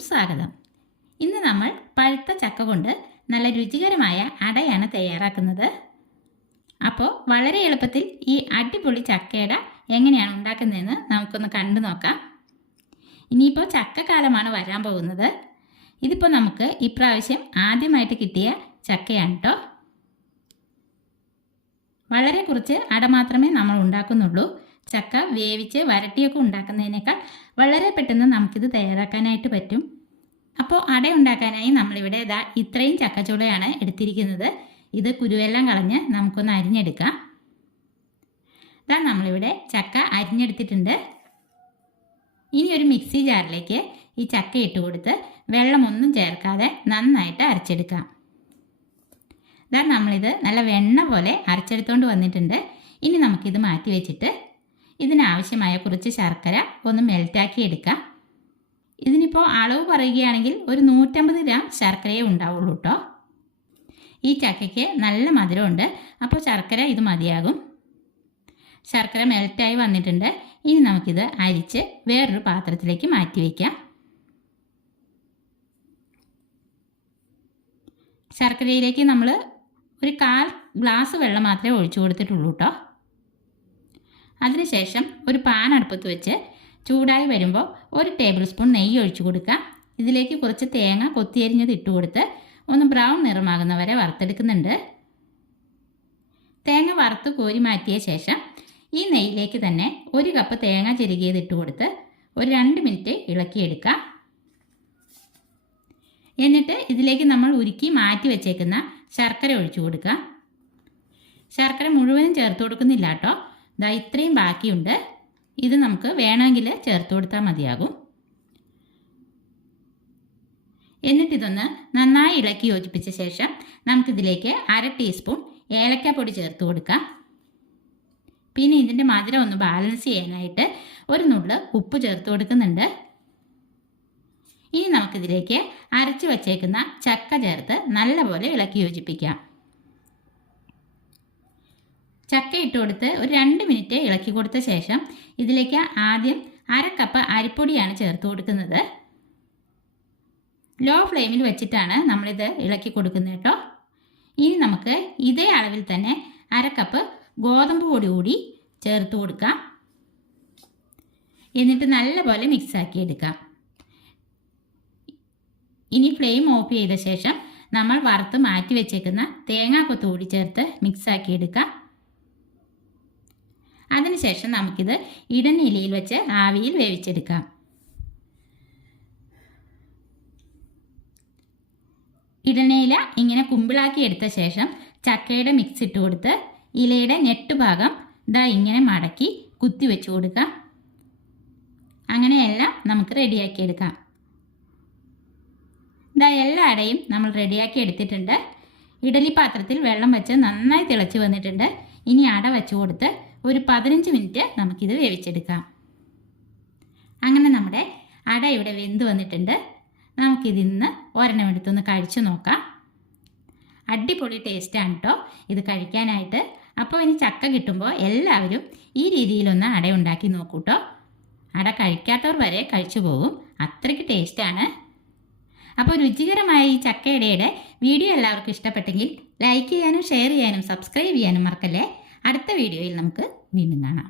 സ്വാഗതം. ഇന്ന് നമ്മൾ പഴുത്ത ചക്ക കൊണ്ട് നല്ല രുചികരമായ അടയാണ് തയ്യാറാക്കുന്നത്. അപ്പോൾ വളരെ എളുപ്പത്തിൽ ഈ അടിപൊളി ചക്കയട എങ്ങനെയാണ് ഉണ്ടാക്കുന്നതെന്ന് നമുക്കൊന്ന് കണ്ടു നോക്കാം. ഇനിയിപ്പോൾ ചക്കക്കാലമാണ് വരാൻ പോകുന്നത്. ഇതിപ്പോൾ നമുക്ക് ഇപ്രാവശ്യം ആദ്യമായിട്ട് കിട്ടിയ ചക്കയാണ് കേട്ടോ വളരെ കുറച്ച് അട മാത്രമേ നമ്മൾ ഉണ്ടാക്കുന്നുള്ളൂ. ചക്ക വേവിച്ച് വരട്ടിയൊക്കെ ഉണ്ടാക്കുന്നതിനേക്കാൾ വളരെ പെട്ടെന്ന് നമുക്കിത് തയ്യാറാക്കാനായിട്ട് പറ്റും. അപ്പോൾ അട ഉണ്ടാക്കാനായി നമ്മളിവിടെ ഇതാ ഇത്രയും ചക്കച്ചുളയാണ് എടുത്തിരിക്കുന്നത്. ഇത് കുരുവെല്ലാം കളഞ്ഞ് നമുക്കൊന്ന് അരിഞ്ഞെടുക്കാം. ഇതാ നമ്മളിവിടെ ചക്ക അരിഞ്ഞെടുത്തിട്ടുണ്ട്. ഇനി ഒരു മിക്സി ജാറിലേക്ക് ഈ ചക്ക ഇട്ട് കൊടുത്ത് വെള്ളമൊന്നും ചേർക്കാതെ നന്നായിട്ട് അരച്ചെടുക്കാം. ഇതാ നമ്മളിത് നല്ല വെണ്ണ പോലെ അരച്ചെടുത്തുകൊണ്ട് വന്നിട്ടുണ്ട്. ഇനി നമുക്കിത് മാറ്റി വെച്ചിട്ട് ഇതിനാവശ്യമായ കുറച്ച് ശർക്കര ഒന്ന് മെൽറ്റാക്കി എടുക്കുക ഇതിനിപ്പോൾ അളവ് പറയുകയാണെങ്കിൽ ഒരു നൂറ്റമ്പത് ഗ്രാം ശർക്കരയേ ഉണ്ടാവുള്ളൂ കേട്ടോ ഈ ചക്കയ്ക്ക് നല്ല മധുരമുണ്ട്. അപ്പോൾ ശർക്കര ഇത് മതിയാകും. ശർക്കര മെൽറ്റായി വന്നിട്ടുണ്ട്. ഇനി നമുക്കിത് അരിച്ച് വേറൊരു പാത്രത്തിലേക്ക് മാറ്റി വയ്ക്കാം ശർക്കരയിലേക്ക് നമ്മൾ ഒരു കാൽ ഗ്ലാസ് വെള്ളം മാത്രമേ ഒഴിച്ചു കൊടുത്തിട്ടുള്ളൂ കേട്ടോ അതിനുശേഷം ഒരു പാൻ അടുപ്പത്ത് വെച്ച് ചൂടായി വരുമ്പോൾ ഒരു ടേബിൾ സ്പൂൺ നെയ്യ് ഒഴിച്ചു കൊടുക്കുക. ഇതിലേക്ക് കുറച്ച് തേങ്ങ കൊത്തിയരിഞ്ഞത് ഇട്ട് കൊടുത്ത് ഒന്ന് ബ്രൗൺ നിറമാകുന്നവരെ വറുത്തെടുക്കുന്നുണ്ട്. തേങ്ങ വറുത്ത് കോരി മാറ്റിയ ശേഷം ഈ നെയ്യിലേക്ക് തന്നെ ഒരു കപ്പ് തേങ്ങ ചെരുകിയത് ഇട്ട് കൊടുത്ത് ഒരു രണ്ട് മിനിറ്റ് ഇളക്കിയെടുക്കാം എന്നിട്ട് ഇതിലേക്ക് നമ്മൾ ഉരുക്കി മാറ്റി വെച്ചേക്കുന്ന ശർക്കര ഒഴിച്ചു കൊടുക്കുക. ശർക്കര മുഴുവനും ചേർത്ത് കൊടുക്കുന്നില്ല കേട്ടോ. ദാ ഇത്രയും ബാക്കിയുണ്ട്. ഇത് നമുക്ക് വേണമെങ്കിൽ ചേർത്ത് കൊടുത്താൽ മതിയാകും. എന്നിട്ടിതൊന്ന് നന്നായി ഇളക്കി യോജിപ്പിച്ച ശേഷം നമുക്കിതിലേക്ക് അര ടീസ്പൂൺ ഏലക്കപ്പൊടി ചേർത്ത് കൊടുക്കാം. പിന്നെ ഇതിന്റെ മധുരം ഒന്ന് ബാലൻസ് ചെയ്യാനായിട്ട് ഒരു നുള്ള് ഉപ്പ് ചേർത്ത് കൊടുക്കുന്നുണ്ട്. ഇനി നമുക്കിതിലേക്ക് അരച്ച് വച്ചേക്കുന്ന ചക്ക ചേർത്ത് നല്ലപോലെ ഇളക്കി യോജിപ്പിക്കാം. ചക്ക ഇട്ട് കൊടുത്ത് ഒരു രണ്ട് മിനിറ്റ് ഇളക്കി കൊടുത്ത ശേഷം ഇതിലേക്ക് ആദ്യം അര കപ്പ് അരിപ്പൊടിയാണ് ചേർത്ത് കൊടുക്കുന്നത്. ലോ ഫ്ലെയിമിൽ വെച്ചിട്ടാണ് നമ്മളിത് ഇളക്കി കൊടുക്കുന്നത് കേട്ടോ. ഇനി നമുക്ക് ഇതേ അളവിൽ തന്നെ അര കപ്പ് ഗോതമ്പ് പൊടി കൂടി ചേർത്ത് കൊടുക്കാം. എന്നിട്ട് നല്ലപോലെ മിക്സാക്കി എടുക്കാം. ഇനി ഫ്ലെയിം ഓഫ് ചെയ്ത ശേഷം നമ്മൾ വറുത്ത് മാറ്റി വെച്ചേക്കുന്ന തേങ്ങാക്കൊത്ത് കൂടി ചേർത്ത് മിക്സാക്കി എടുക്കാം. അതിനുശേഷം നമുക്കിത് ഇടനിലയിൽ വെച്ച് ആവിയിൽ വേവിച്ചെടുക്കാം. ഇടനയില ഇങ്ങനെ കുമ്പിളാക്കി എടുത്ത ശേഷം ചക്കയുടെ മിക്സ് ഇട്ട് കൊടുത്ത് ഇലയുടെ ഞെട്ടുഭാഗം ഇതാ ഇങ്ങനെ മടക്കി കുത്തി വെച്ച് കൊടുക്കാം. അങ്ങനെയെല്ലാം നമുക്ക് റെഡിയാക്കി എടുക്കാം. ഇതാ എല്ലാ അടയും നമ്മൾ റെഡിയാക്കി എടുത്തിട്ടുണ്ട്. ഇഡലി പാത്രത്തിൽ വെള്ളം വെച്ച് നന്നായി തിളച്ച് വന്നിട്ടുണ്ട്. ഇനി അട വെച്ച് കൊടുത്ത് ഒരു പതിനഞ്ച് മിനിറ്റ് നമുക്കിത് വേവിച്ചെടുക്കാം. അങ്ങനെ നമ്മുടെ അട ഇവിടെ വെന്ത് വന്നിട്ടുണ്ട്. നമുക്കിതിന്ന് ഒരെണ്ണം എടുത്തൊന്ന് കഴിച്ചു നോക്കാം. അടിപൊളി ടേസ്റ്റാണ് കേട്ടോ ഇത് കഴിക്കാനായിട്ട്. അപ്പോൾ ഇനി ചക്ക കിട്ടുമ്പോൾ എല്ലാവരും ഈ രീതിയിലൊന്ന് അട ഉണ്ടാക്കി നോക്കൂ കേട്ടോ അട കഴിക്കാത്തവർ വരെ കഴിച്ചു പോകും അത്രയ്ക്ക് ടേസ്റ്റാണ് അപ്പോൾ രുചികരമായ ഈ ചക്കയുടെ വീഡിയോ എല്ലാവർക്കും ഇഷ്ടപ്പെട്ടെങ്കിൽ ലൈക്ക് ചെയ്യാനും ഷെയർ ചെയ്യാനും സബ്സ്ക്രൈബ് ചെയ്യാനും മറക്കല്ലേ? അടുത്ത വീഡിയോയിൽ നമുക്ക് വീണ്ടും കാണാം.